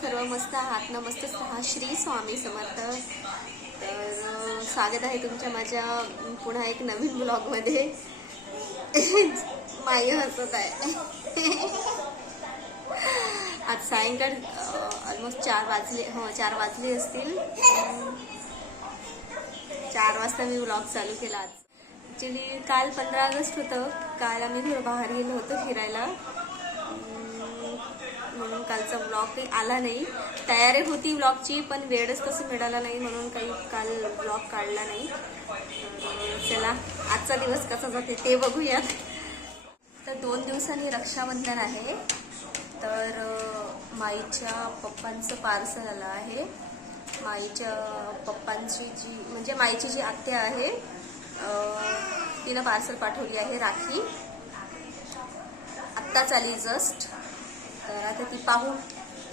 सर्व मस्त आहात. ना मस्त आहात. श्री स्वामी समर्थ. तर स्वागत आहे तुमच्या माझ्या पुन्हा एक नवीन ब्लॉगमध्ये. माई हसत आहे. आज सायंकाळ ऑलमोस्ट चार वाजले. हो चार वाजले असतील. चार वाजता मी ब्लॉग चालू केला आज. ॲक्च्युली काल पंधरा ऑगस्ट होतं. काल आम्ही थोडं बाहेर गेलो होतो फिरायला. म्हणून कालचा ब्लॉग काही आला नाही. तयारी होती ब्लॉगची पण वेळच तसं मिळाला नाही म्हणून काही काल ब्लॉग काढला नाही. चला आजचा दिवस कसा जाते ते बघूयात. तर दोन दिवसांनी रक्षाबंधन आहे. तर माईच्या पप्पांचं पार्सल आलं आहे. माईच्या पप्पांची जी म्हणजे माईची जी आत्या आहे तिला तिनं पार्सल पाठवली आहे राखी. आत्ताच आली जस्ट. तर आता ती पाहू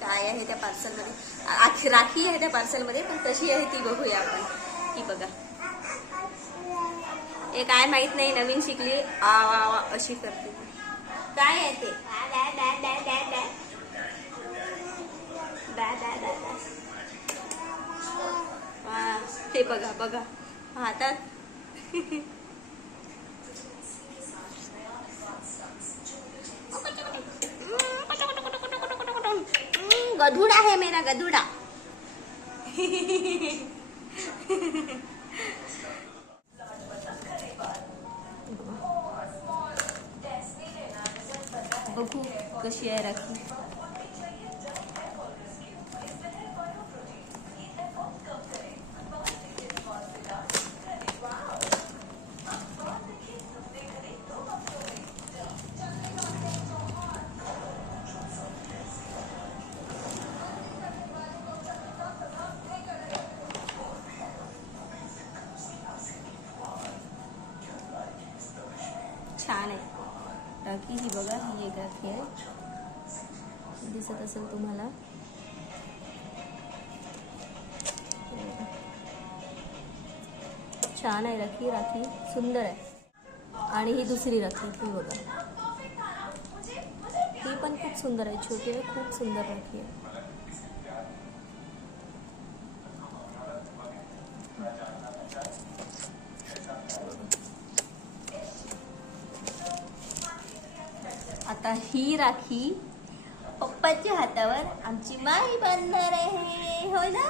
काय आहे त्या पार्सलमध्ये आखी राखी आहे त्या पार्सलमध्ये पण कशी आहे ती बघूया आपण. ती बघा. हे काय माहीत नाही नवीन शिकली. आ वा वा अशी करते. काय आहे ते? ते बघा बघा. हातात गधुडा है मेरा गधुडा. बघू कशी आहे राखी. छान आहे. राखी ही बघा ही एक राखी आहे. दिसत असेल तुम्हाला. छान आहे राखी राखी सुंदर आहे. आणि ही दुसरी राखी ही बघा. ती पण खूप सुंदर आहे छोटी आहे खूप सुंदर राखी आहे आता ही राखी पप्पाच्या हातावर आमची माई बांधणार आहे. हो ना?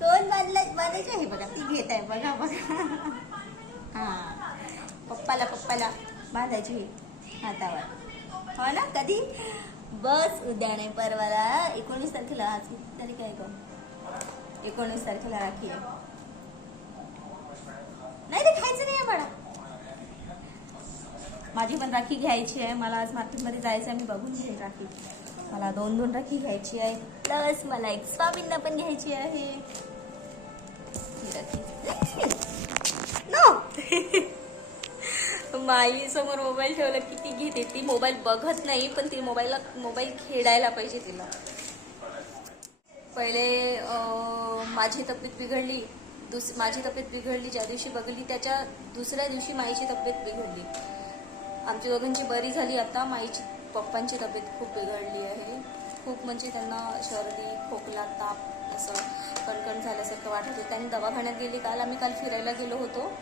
कोण बांधलं? बांधायची आहे बघा. ती घेत आहे. बघा बघा. हा. पप्पाला पप्पाला बांधायची हातावर. हो ना? कधी? बस उद्या नाही परवाला. एकोणीस तारखेला. आज किती तारीख आहे एकोणीस तारखेला राखी आहे. नाही ते खायचं नाही आहे बाळा माझी पण राखी घ्यायची आहे. मला आज मार्केटमध्ये जायचं आहे. मी बघून घेईन राखी. मला दोन दोन राखी घ्यायची आहे. प्लस मला एक स्वामींना पण घ्यायची आहे. माई समोर मोबाईल ठेवला की ती घेते ती मोबाईल बघत नाही पण ती मोबाईलला मोबाईल खेळायला पाहिजे तिला. पहिले माझी तब्येत बिघडली. दुस माझी तब्येत बिघडली. ज्या दिवशी बघली त्याच्या दुसऱ्या दिवशी माईची तब्येत बिघडली. आमची दोघांची बरी झाली. आता माईची पप्पांची तब्येत खूप बिघडली आहे. खूप म्हणजे त्यांना सर्दी खोकला ताप असं कणकण झाल्यासारखं वाटत होतं. त्यांनी दवाखान्यात गेली. काल आम्ही काल फिरायला गेलो होतो.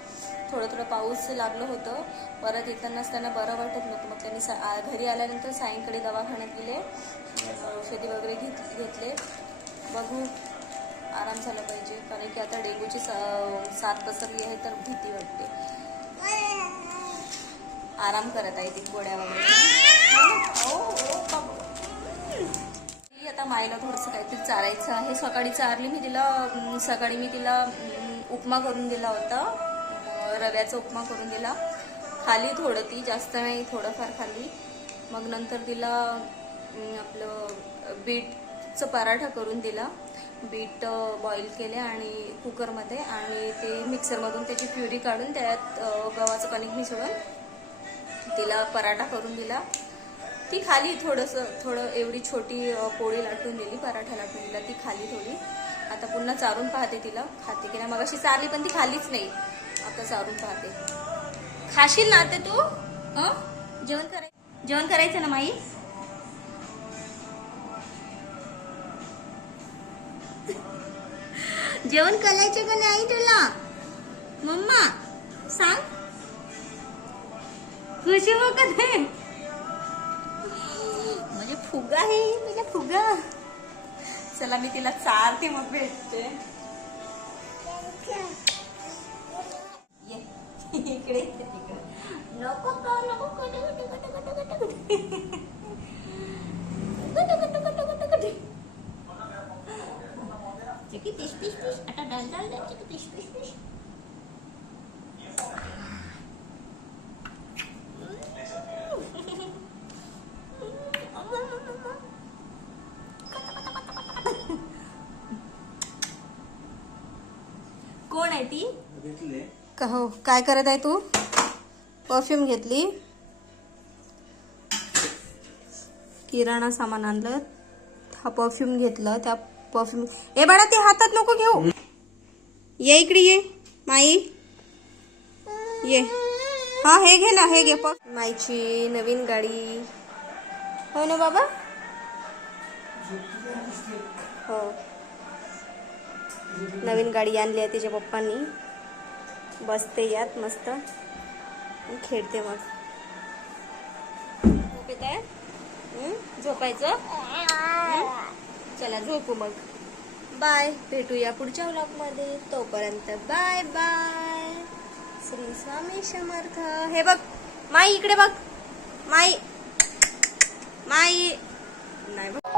थोडं थोडं पाऊस लागलं होतं. परत येतानाच त्यांना बरं वाटत नव्हतं. मग त्यांनी सा घरी आल्यानंतर सायंकाळी दवाखान्यात गेले. औषधी वगैरे घेत घेतले. बघू. आराम झाला पाहिजे. कारण की आता डेंग्यूची सा- साथ पसरली आहे तर भीती वाटते. आराम करत आहे हो, हो, ती गोड्या वगैरे. आता मायला थोडंसं काहीतरी चारायचं आहे. सकाळी चारली मी तिला सकाळी मी तिला उपमा करून दिला होता. रव्याचा उपमा करून दिला. खाली थोडं ती जास्त नाही थोडंफार खाल्ली मग नंतर तिला आपलं बीटचं पराठा करून दिला. बीट बॉईल केले आणि कुकरमध्ये आणि ते मिक्सरमधून त्याची प्युरी काढून त्यात गव्हाचं कणिक मिसळून तिला पराठा करून दिला. ती खाली थोडंसं थोडं एवढी छोटी पोळी लाटून दिली पराठा लाटून दिला ती खाली थोडी. आता पुन्हा चारून पाहते तिला खाते की नाही. मग अशी चारली पण ती खालीच नाही. आता चारून पाहते. खाशील ना आता तू? जेवण कराय जेवण करायचं ना माई? जेवण करायचे का नाही तुला? मम्मा सांग. कशी हो बघत आहे म्हणजे फुगा हे म्हणजे फुगा. चला मी तिला चारते मग भेटते. इकडे नको नको चिकी पिश पिश पिश. आता डल डल डल चिकी पिश पिश पिश. का हो काय करत आहे तू? परफ्यूम घेतली. किराणा सामान आणलं. हा परफ्यूम घेतलं. त्या परफ्यूम ए बाळा ते हातात नको घेऊ. ये इकडे ये माई. ये. हा हे घे ना हे घे. माईची नवीन गाडी. हो ना बाबा? हो. नवीन गाडी आणली आहे तिच्या पप्पांनी. बसते यात मस्त. खेळते मग. झोप येत आहे? झोपायचं? चला झोपू मग. बाय. भेटूया पुढच्या व्लॉगमध्ये तोपर्यंत बाय बाय. श्री स्वामी समर्थ. हे बघ. माई इकडे बघ. माई. माई. नाही बघ.